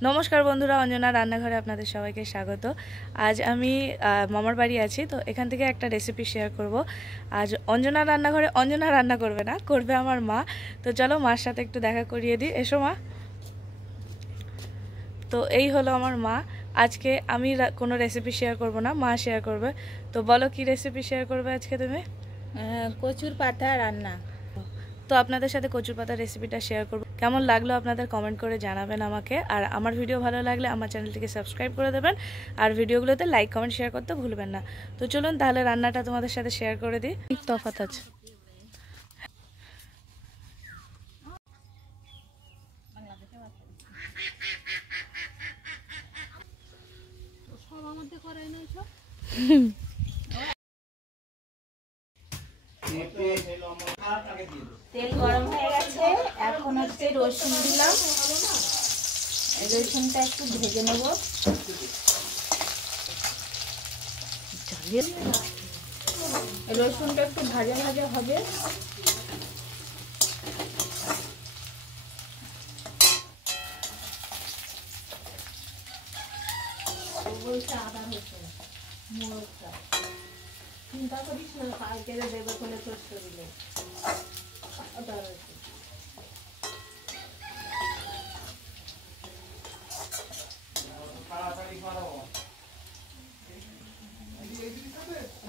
नमस्कार बंधुरा अंजना रान्नाघरे आपनादेर सबाइके स्वागत। आज आमी मामार बाड़ी आछि तो एखान थेके एकटा रेसिपि शेयर करब। आज अंजना रान्नाघरे अंजना रान्ना करबे ना, करबे आमार मा। तो चलो मार साथे एकटु देखा करिये दिई। एसो मा। तो এই হলো আমার মা। আজকে আমি কোনো রেসিপি শেয়ার করব না, মা শেয়ার করবে। তো বলো কি রেসিপি শেয়ার করবে আজকে তুমি? কচুর পাতা রান্না। তো আপনাদের সাথে কচুর পাতা রেসিপিটা শেয়ার করব। কেমন লাগলো আপনাদের কমেন্ট করে জানাবেন আমাকে। আর আমার ভিডিও ভালো লাগলে আমার চ্যানেলটিকে সাবস্ক্রাইব করে দেবেন আর ভিডিওগুলোতে লাইক কমেন্ট শেয়ার করতে ভুলবেন না। তো চলুন তাহলে রান্নাটা তোমাদের সাথে শেয়ার করে দিই। তফাৎ আছে। তেল গরম হয়ে গেছে, এখন হচ্ছে রসুন দিলাম। রসুনটা একটু ভেজে নেব। রসুনটা একটু ভাজা ভাজা হবে। আদা হচ্ছে মোড়কটা চিন্তা করিস না, কালকে দেবে কোলে তোর শরীরে।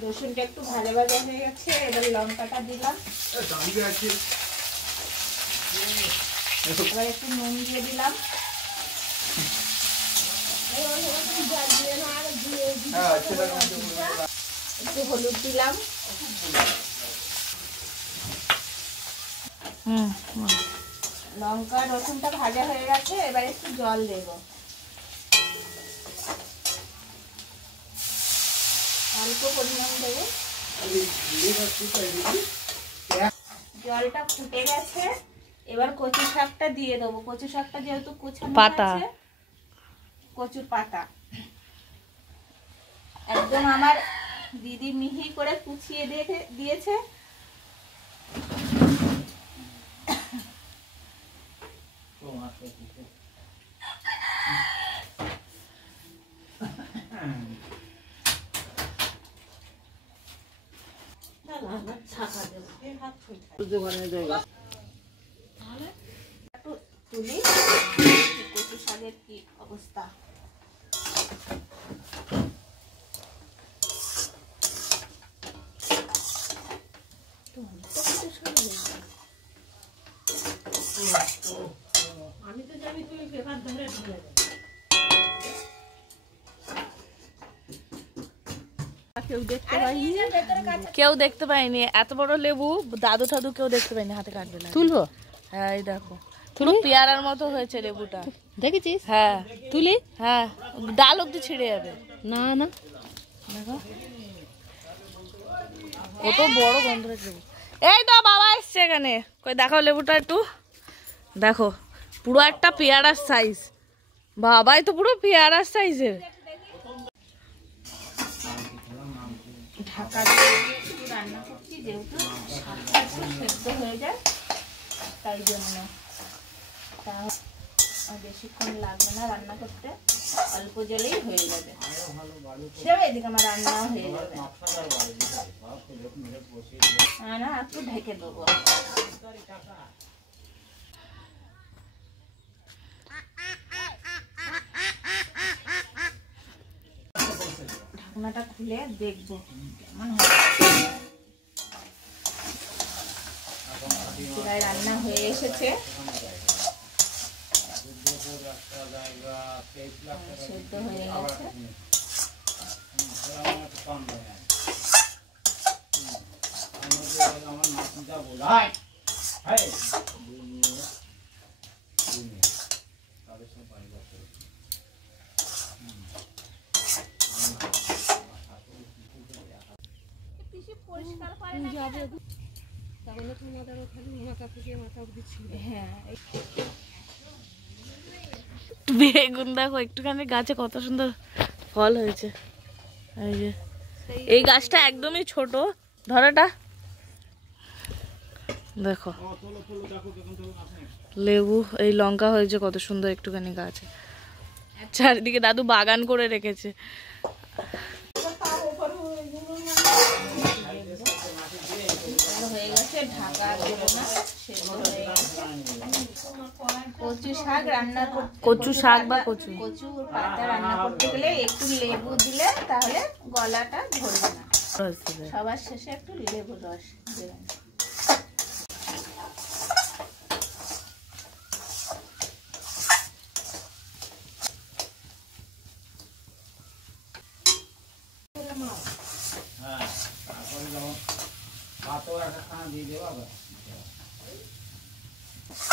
রসুনটা একটু ভাজা ভাজা হয়ে গেছে, এবার লঙ্কাটা দিলাম। এবার একটু নুন দিয়ে দিলাম। একটু হলুদ দিলাম। লঙ্কা রসুনটা ভাজা হয়ে গেছে, এবার একটু জল দেব। অল্প পরিমাণ দেবো। জলটা ফুটে গেছে, এবার কচু শাকটা দিয়ে দেবো। কচু শাকটা যেহেতু কুচানো আছে, কচুর পাতা একদম আমার দিদি মিহি করে কুচিয়ে দিয়েছে। তুলি কচু শাকের কি অবস্থা। আমি তো জানি তুমি পেপার ধরে ঢুকে যাবে। কেউ দেখতে পাইনি, এত বড় লেবু দাদু ঠাদু কেউ দেখতে পাইনি, হাতে কাটবে না। তুলবো? হ্যাঁ এই দেখো, পুরো পেয়ারার মতো হয়েছে লেবুটা, দেখেছিস? হ্যাঁ তুলি। হ্যাঁ ডাল অব্দি ছিঁড়ে যাবে। না না দেখো কত বড় গন্ধ লেবু। এই তো বাবা এসছে এখানে, কই দেখাও লেবুটা একটু। দেখো পুরো একটা পেয়ারার সাইজ। বাবাই তো পুরো পেয়ারার সাইজের। ঢাকা দিয়ে একটু রান্না করছি, যেহেতু শাকটা সেদ্ধ হয়ে যায় তাই জন্য। তা বেশিক্ষণ লাগবে না রান্না করতে, অল্প জলেই হয়ে যাবে। সেভাবে এদিকে আমার রান্নাও হয়ে যাবে। না একটু ঢেকে দেবো। ঢাকনাটা খুলে দেখবো কেমন হয়। প্রায় রান্না হয়ে এসেছে, সেদ্ধ হয়ে গেছে। পরিষ্কার করে না তাহলে তোমাদের ওখানে মাথা থেকে মাথা অবধি ছিল। হ্যাঁ বেগুন দেখো একটুখানি গাছে কত সুন্দর ফল হয়েছে। এই যে এই গাছটা একদমই ছোট, ধরাটা দেখো লেবু, এই লঙ্কা হয়েছে কত সুন্দর একটুখানি গাছে। চারিদিকে দাদু বাগান করে রেখেছে। হয়ে গেছে, ঢাকা দেবো না, সেদ্ধ হয়ে গেছে। কচু শাক রান্না করতে, কচু শাক বা কচু পাতা রান্না করতে গেলে একটু লেবু দিলে তাহলে গলাটা ধরবে না। সবার শেষে একটু লেবুর রস দেবেন।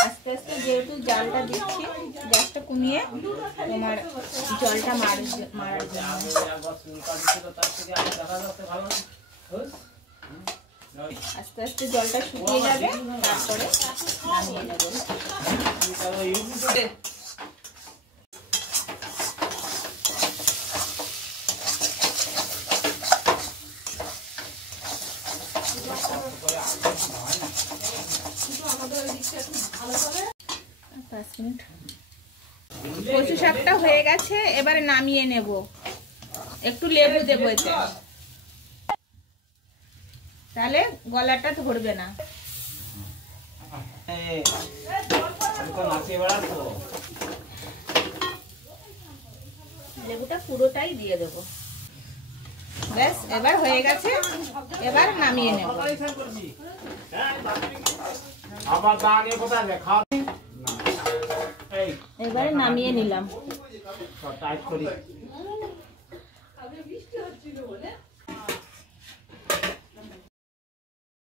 আস্তে আস্তে যেহেতু জালটা দিচ্ছি, গ্যাসটা কমিয়ে তোমার জলটা মারার জন্য। আস্তে আস্তে জলটা শুকিয়ে যাবে, তারপরে নামিয়ে নেব। কচু শাকটা হয়ে গেছে, এবারে নামিয়ে নেব। একটু লেবু দেবো এতে, তাহলে গলাটা ধরবে না। লেবুটা পুরোটাই দিয়ে দেবো। ব্যাস, এবার হয়ে গেছে, এবার নামিয়ে নেব। এবারে নামিয়ে নিলাম।